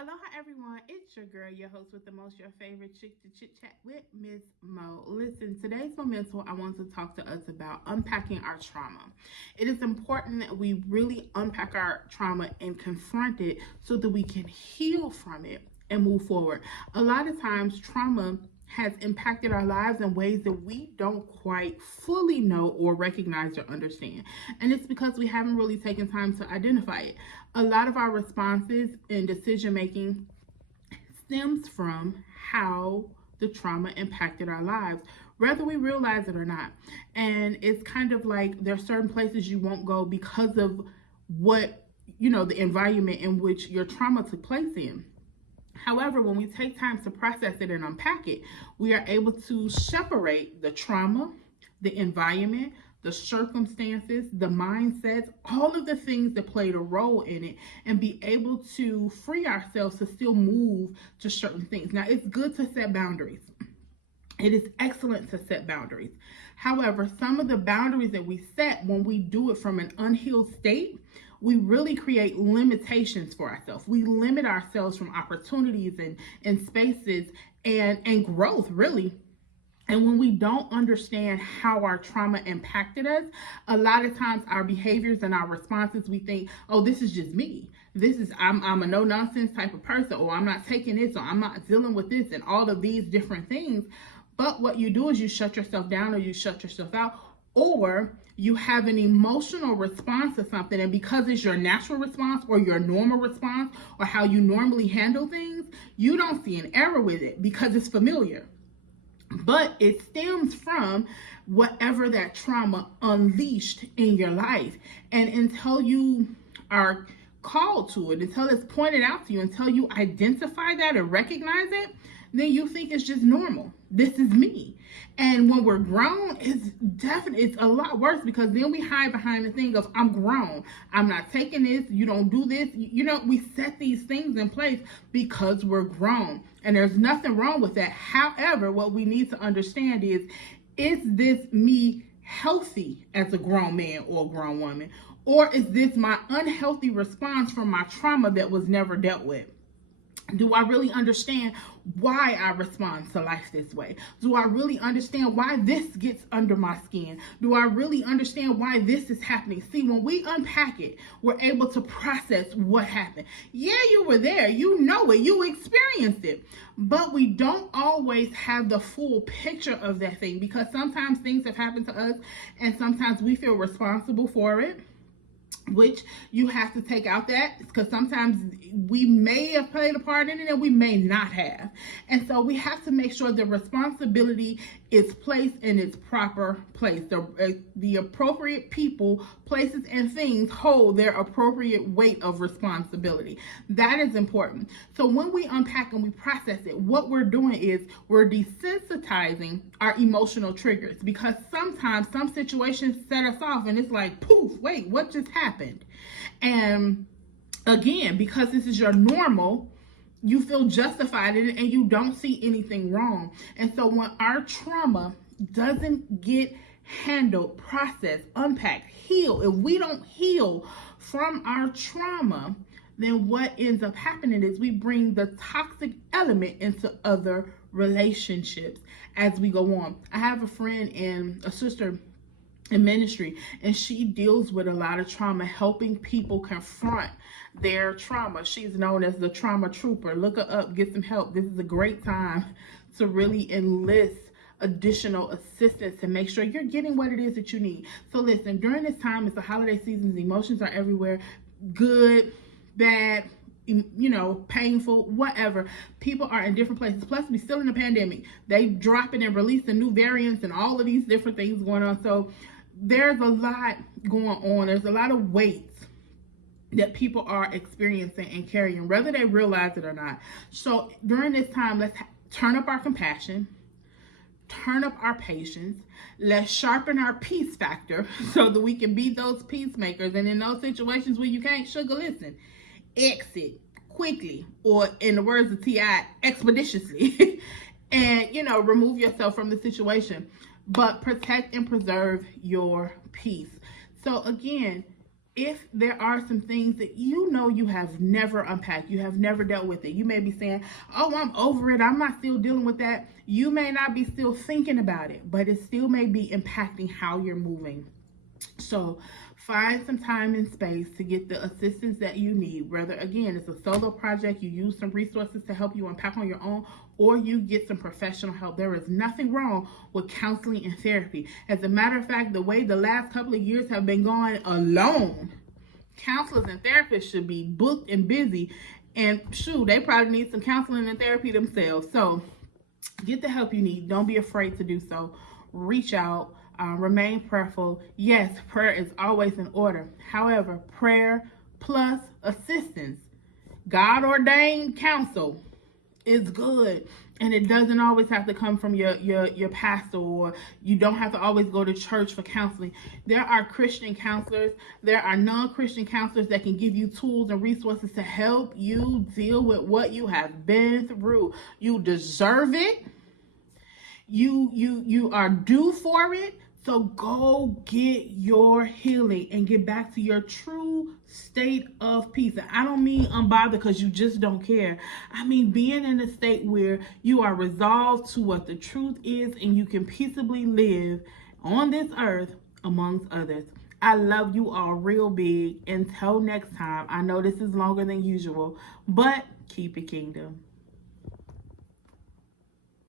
Aloha everyone, it's your girl, your host with the most, your favorite chick to chit chat with, Miss Mo. Listen, today's momentum, I want to talk to us about unpacking our trauma. It is important that we really unpack our trauma and confront it so that we can heal from it and move forward. A lot of times, trauma has impacted our lives in ways that we don't quite fully know or recognize or understand. And it's because we haven't really taken time to identify it. A lot of our responses and decision making stems from how the trauma impacted our lives, whether we realize it or not. And it's kind of like there's certain places you won't go because of the environment in which your trauma took place in. However, when we take time to process it and unpack it, we are able to separate the trauma, the environment, the circumstances, the mindsets, all of the things that played a role in it, and be able to free ourselves to still move to certain things. Now, it's good to set boundaries. It is excellent to set boundaries. However, some of the boundaries that we set when we do it from an unhealed state, we really create limitations for ourselves. We limit ourselves from opportunities and spaces and growth, really. And when we don't understand how our trauma impacted us, a lot of times our behaviors and our responses, we think, oh, this is just me. I'm a no nonsense type of person, or I'm not taking this, or I'm not dealing with this, and all of these different things. But what you do is you shut yourself down, or you shut yourself out, or you have an emotional response to something, and because it's your natural response or your normal response or how you normally handle things, you don't see an error with it because it's familiar. But it stems from whatever that trauma unleashed in your life. And until you are called to it, until it's pointed out to you, until you identify that and recognize it, then you think it's just normal. This is me. And when we're grown, it's a lot worse, because then we hide behind the thing of, I'm grown, I'm not taking this, you don't do this. We set these things in place because we're grown, and there's nothing wrong with that. However, what we need to understand is this me healthy as a grown man or a grown woman, or is this my unhealthy response from my trauma that was never dealt with? Do I really understand why I respond to life this way? Do I really understand why this gets under my skin? Do I really understand why this is happening? See, when we unpack it, we're able to process what happened. Yeah, you were there. You know it. You experienced it. But we don't always have the full picture of that thing, because sometimes things have happened to us and sometimes we feel responsible for it, which you have to take out that, because sometimes we may have played a part in it and we may not have. And so we have to make sure the responsibility is placed in its proper place. The appropriate people, places, and things hold their appropriate weight of responsibility. That is important. So when we unpack and we process it, what we're doing is we're desensitizing our emotional triggers, because sometimes some situations set us off and it's like, poof, wait, what just happened? And again, because this is your normal, you feel justified in it and you don't see anything wrong. And so when our trauma doesn't get handled, processed, unpacked, healed, if we don't heal from our trauma, then what ends up happening is we bring the toxic element into other relationships as we go on. I have a friend and a sister in ministry, and she deals with a lot of trauma, helping people confront their trauma. She's known as the trauma trooper. Look her up, get some help. This is a great time to really enlist additional assistance to make sure you're getting what it is that you need. So listen, during this time, it's the holiday season, emotions are everywhere, good, bad, painful, whatever. People are in different places. Plus, we're still in a pandemic. They dropping and releasing new variants and all of these different things going on. So there's a lot going on. There's a lot of weights that people are experiencing and carrying, whether they realize it or not. So during this time, let's turn up our compassion, turn up our patience. Let's sharpen our peace factor so that we can be those peacemakers. And in those situations where you can't, sugar, listen, exit quickly, or in the words of T.I., expeditiously, and, remove yourself from the situation. But protect and preserve your peace. So again, if there are some things that you know you have never unpacked, you have never dealt with it, you may be saying, oh, I'm over it, I'm not still dealing with that. You may not be still thinking about it, but it still may be impacting how you're moving. So find some time and space to get the assistance that you need. Whether, again, it's a solo project, you use some resources to help you unpack on your own, or you get some professional help. There is nothing wrong with counseling and therapy. As a matter of fact, the way the last couple of years have been going alone, counselors and therapists should be booked and busy. And shoot, they probably need some counseling and therapy themselves. So get the help you need. Don't be afraid to do so. Reach out. Remain prayerful. Yes, prayer is always in order. However, prayer plus assistance, God ordained counsel, is good, and it doesn't always have to come from your pastor, or you don't have to always go to church for counseling. There are Christian counselors, there are non-Christian counselors that can give you tools and resources to help you deal with what you have been through. You deserve it. You are due for it. So go get your healing and get back to your true state of peace. And I don't mean unbothered because you just don't care. I mean being in a state where you are resolved to what the truth is and you can peaceably live on this earth amongst others. I love you all real big. Until next time, I know this is longer than usual, but keep it kingdom.